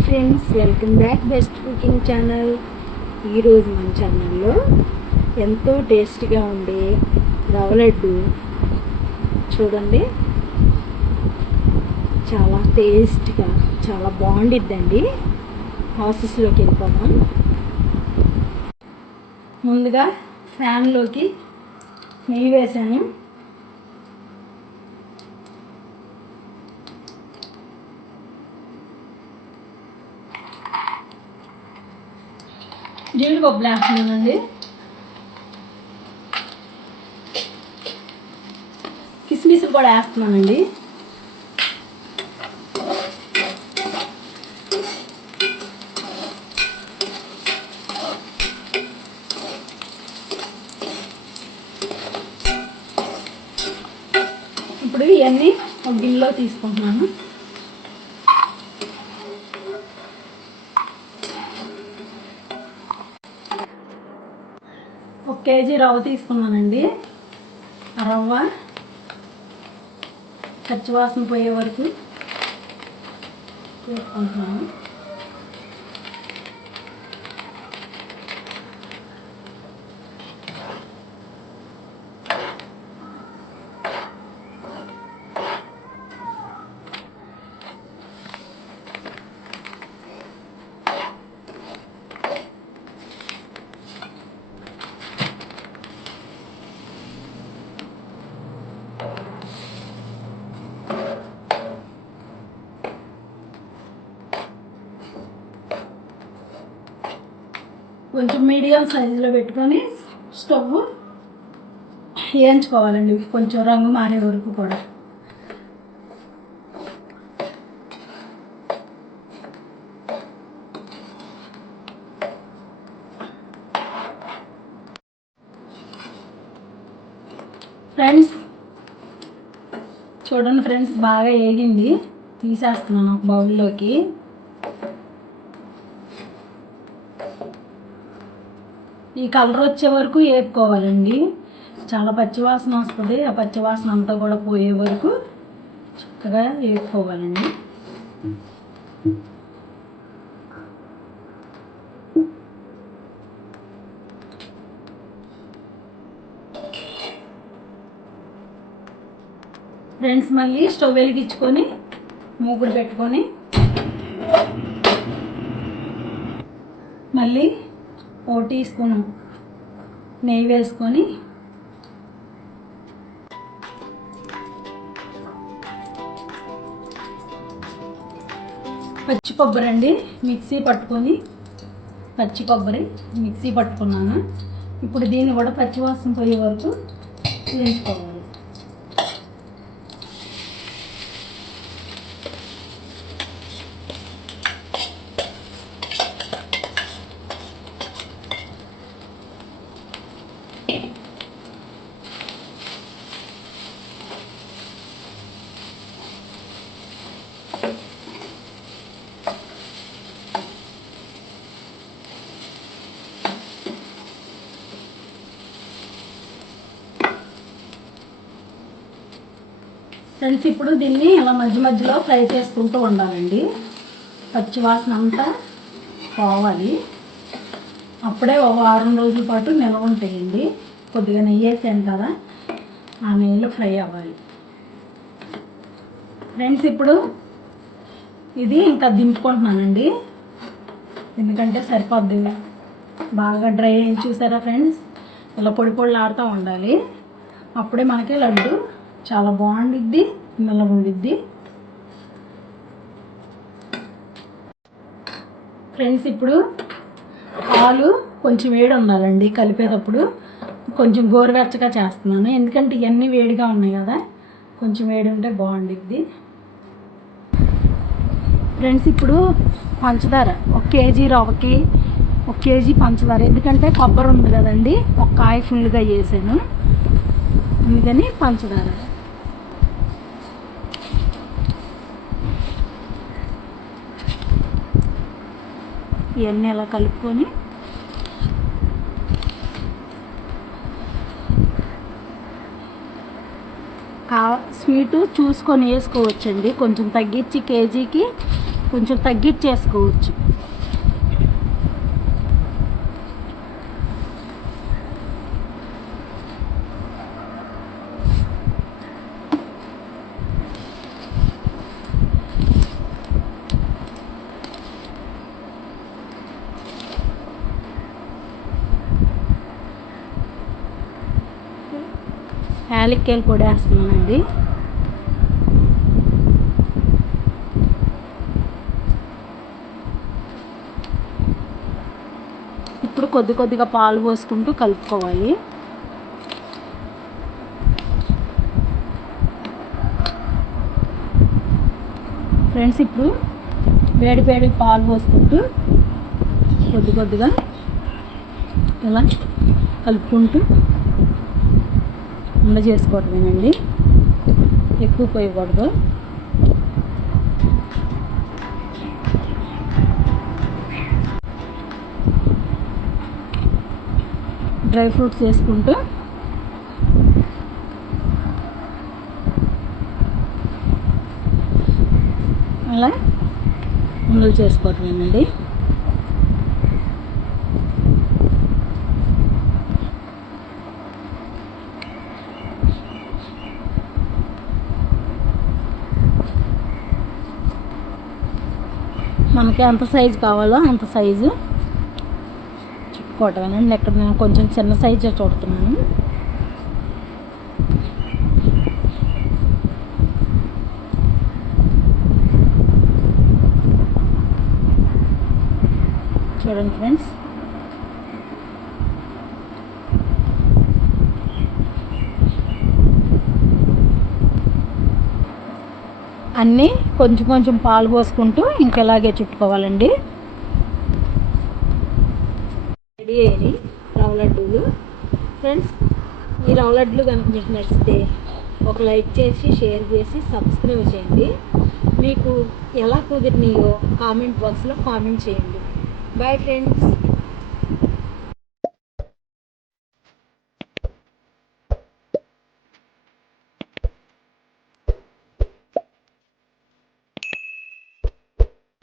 Hi friends, welcome back best cooking channel. ఈరోజు మన ఛానల్లో ఎంతో టేస్టీగా ఉండే రవ్వ లడ్డు చూడండి. చాలా టేస్ట్గా చాలా బాగుండిద్దండి. ప్రాసెస్లోకి వెళ్ళిపోదాం. ముందుగా ఫ్యాన్లోకి నెయ్యి వేసాను. జీడిపప్పు వేస్తున్నానండి. కిస్మిస్ కూడా వేస్తున్నానండి. ఇప్పుడు ఇవన్నీ ఒక గిన్నెలో తీసుకుంటున్నాను. ఒక కేజీ రవ్వ తీసుకున్నానండి. ఆ రవ్వ పచ్చివాసన పోయే వరకు వేసుకుంటున్నాను. కొంచెం మీడియం సైజులో పెట్టుకొని స్టవ్ వేయించుకోవాలండి, కొంచెం రంగు మారే వరకు కూడా. ఫ్రెండ్స్ చూడండి ఫ్రెండ్స్, బాగా వేగింది. తీసేస్తున్నాను ఒక బౌల్లోకి. ఈ కలర్ వచ్చే వరకు వేపుకోవాలండి. చాలా పచ్చివాసన వస్తుంది. ఆ పచ్చివాసన అంతా కూడా పోయే వరకు చక్కగా వేపుకోవాలండి. ఫ్రెండ్స్ మళ్ళీ స్టవ్ వెలిగించుకొని మూకుడు పెట్టుకొని మళ్ళీ 1 టీ స్పూన్ నెయ్యి వేసుకొని పచ్చి కొబ్బరి అండి పచ్చి కొబ్బరి మిక్సీ పట్టుకున్నాను. ఇప్పుడు దీన్ని కూడా పచ్చివాసన పోయే వరకు వేసుకోవాలి. ఫ్రెండ్స్ ఇప్పుడు దీన్ని ఇలా మధ్యలో ఫ్రై చేసుకుంటూ ఉండాలండి. పచ్చివాసన అంతా పోవాలి. అప్పుడే ఒక 6 రోజుల పాటు నిల్వ ఉంటాయండి. కొద్దిగా నెయ్యి వేసాను కదా, ఆ నెయ్యిలో ఫ్రై అవ్వాలి. ఫ్రెండ్స్ ఇప్పుడు ఇది ఇంకా దింపుకుంటున్నానండి, ఎందుకంటే సరిపోద్ది. బాగా డ్రై అయింది చూసారా ఫ్రెండ్స్, ఇలా పొడి పొడిలాడుతూ ఉండాలి. అప్పుడే మనకి లడ్డు చాలా బాగుండిద్ది, మెల్లగా ఉండిద్ది. ఫ్రెండ్స్ ఇప్పుడు పాలు కొంచెం వేడి ఉండాలండి. కలిపేటప్పుడు కొంచెం గోరువెచ్చగా చేస్తున్నాను, ఎందుకంటే ఇవన్నీ వేడిగా ఉన్నాయి కదా, కొంచెం వేడి ఉంటే బాగుండిద్ది. ఫ్రెండ్స్ ఇప్పుడు పంచదార 1 కేజీ రవ్వకి 1 కేజీ పంచదార, ఎందుకంటే కొబ్బరి ఉంది కదండి, ఒక కాయ ఫుల్గా వేసాను, అందుకని పంచదార. ఇవన్నీ అలా కలుపుకొని స్వీటు చూసుకొని వేసుకోవచ్చండి. కొంచెం తగ్గించి కేజీకి కొంచెం తగ్గించేసుకోవచ్చు. యాలక్కాయలు పొడి వేస్తున్నానండి. ఇప్పుడు కొద్దిగా పాలు పోసుకుంటూ కలుపుకోవాలి. ఫ్రెండ్స్, ఇప్పుడు వేడి పాలు పోసుకుంటూ కొద్దిగా ఇలా కలుపుకుంటూ ఉండ చేసుకోవటమేనండి. ఎక్కువ పోయకూడదు. డ్రై ఫ్రూట్స్ వేసుకుంటూ అలా ఉండలు చేసుకోవటమేనండి. మనకి ఎంత సైజు కావాలో అంత సైజు చుట్టుకోవటమేనండి. ఇక్కడ నేను కొంచెం చిన్న సైజే చూడుతున్నాను. చూడండి ఫ్రెండ్స్, అన్నీ కొంచెం పాలు పోసుకుంటూ ఇంకెలాగే చుట్టుకోవాలండి. రెడీ అయ్యి రవ్వ లడ్డూలు. ఫ్రెండ్స్, ఈ రవ్వ లడ్డూలు కనుక మీకు నచ్చితే ఒక లైక్ చేసి, షేర్ చేసి, సబ్స్క్రైబ్ చేయండి. మీకు ఎలా కుదిరినాయో కామెంట్ బాక్స్లో కామెంట్ చేయండి. Bye friends.